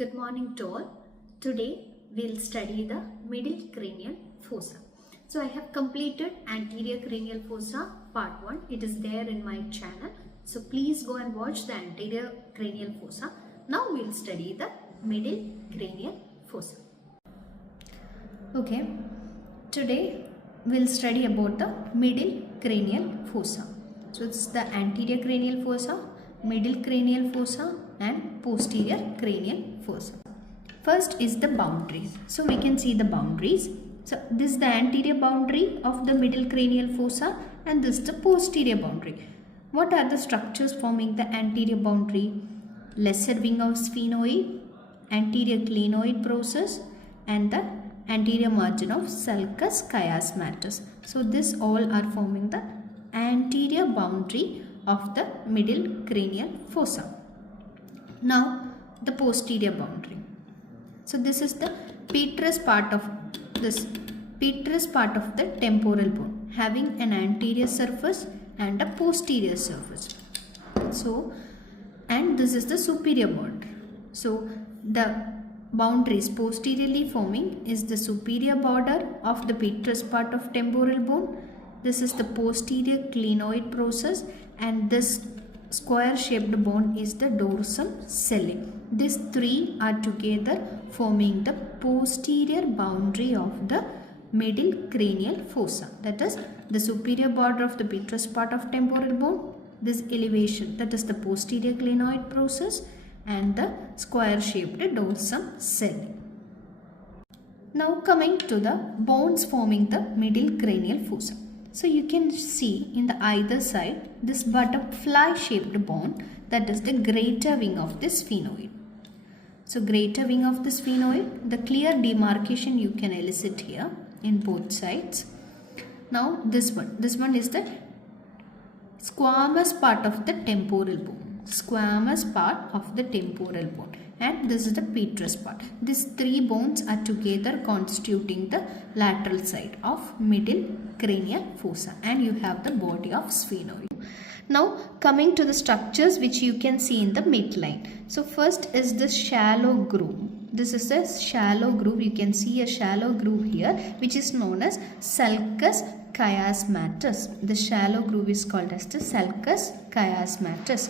Good morning to all. Today we'll study the middle cranial fossa. So I have completed anterior cranial fossa part 1. It is there in my channel. So please go and watch the anterior cranial fossa. Now we'll study the middle cranial fossa. Okay. Today we'll study about the middle cranial fossa. So it's the anterior cranial fossa, middle cranial fossa and posterior cranial fossa. First is the boundaries. So we can see the boundaries. So this is the anterior boundary of the middle cranial fossa and this is the posterior boundary. What are the structures forming the anterior boundary? Lesser wing of sphenoid, anterior clinoid process and the anterior margin of sulcus chiasmatus. So this all are forming the anterior boundary of the middle cranial fossa. Now the posterior boundary. So this is the petrous part of the temporal bone, having an anterior surface and a posterior surface. So and this is the superior boundary. So the boundaries posteriorly forming is the superior border of the petrous part of temporal bone. This is the posterior clinoid process and this square shaped bone is the dorsum sellae. These three are together forming the posterior boundary of the middle cranial fossa. That is the superior border of the petrous part of temporal bone, this elevation, that is the posterior clinoid process and the square shaped dorsum sellae. Now coming to the bones forming the middle cranial fossa. So you can see in the either side this butterfly shaped bone, that is the greater wing of the sphenoid. So greater wing of the sphenoid, the clear demarcation you can elicit here in both sides. Now this one is the squamous part of the temporal bone. Squamous part of the temporal bone. And this is the petrous part. These three bones are together constituting the lateral side of middle cranial fossa and you have the body of sphenoid. Now coming to the structures which you can see in the midline. So first is the shallow groove. This is a shallow groove. You can see a shallow groove here which is known as sulcus chiasmatus. The shallow groove is called as the sulcus chiasmatus.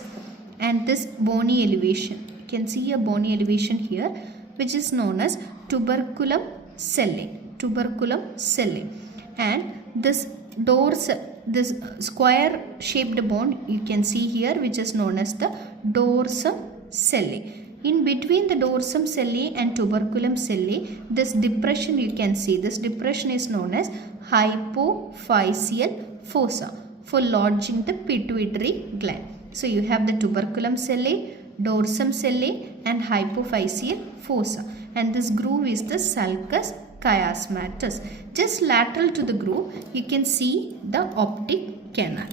And this bony elevation. You can see a bony elevation here which is known as tuberculum sellae. Tuberculum sellae. And this square shaped bone you can see here which is known as the dorsum sellae. In between the dorsum sellae and tuberculum sellae, this depression you can see, this depression is known as hypophyseal fossa for lodging the pituitary gland. So you have the tuberculum sellae, dorsum sellae and hypophyseal fossa and this groove is the sulcus chiasmatus. Just lateral to the groove you can see the optic canal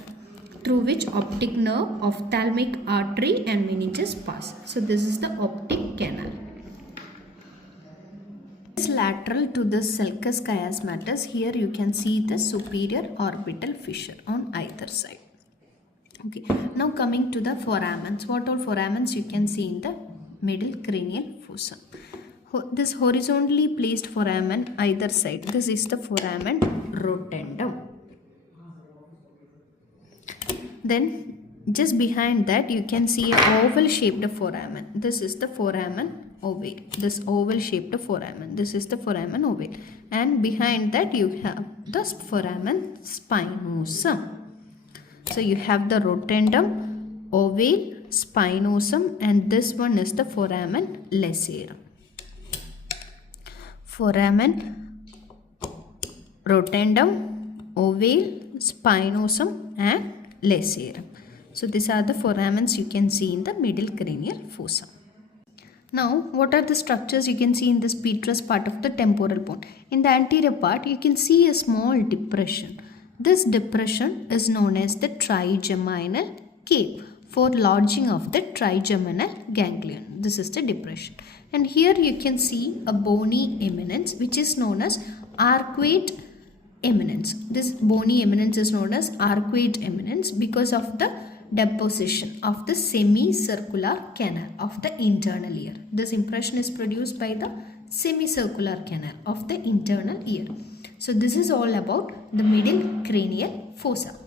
through which optic nerve, ophthalmic artery and meninges pass. So this is the optic canal. This lateral to the sulcus chiasmatus, here you can see the superior orbital fissure on either side. Okay, now coming to the foramens. What all foramens you can see in the middle cranial fossa? This horizontally placed foramen either side. This is the foramen rotundum. Then just behind that you can see an oval shaped foramen. This is the foramen ovale. This oval shaped foramen. This is the foramen ovale. And behind that you have the foramen spinosum. So you have the rotundum, ovale, spinosum and this one is the foramen lacerum. Foramen, rotundum, ovale, spinosum and lacerum. So these are the foramens you can see in the middle cranial fossa. Now what are the structures you can see in this petrous part of the temporal bone? In the anterior part you can see a small depression. This depression is known as the trigeminal cave for lodging of the trigeminal ganglion. This is the depression. And here you can see a bony eminence which is known as arcuate eminence. This bony eminence is known as arcuate eminence because of the deposition of the semicircular canal of the internal ear. This impression is produced by the semicircular canal of the internal ear. So this is all about the middle cranial fossa.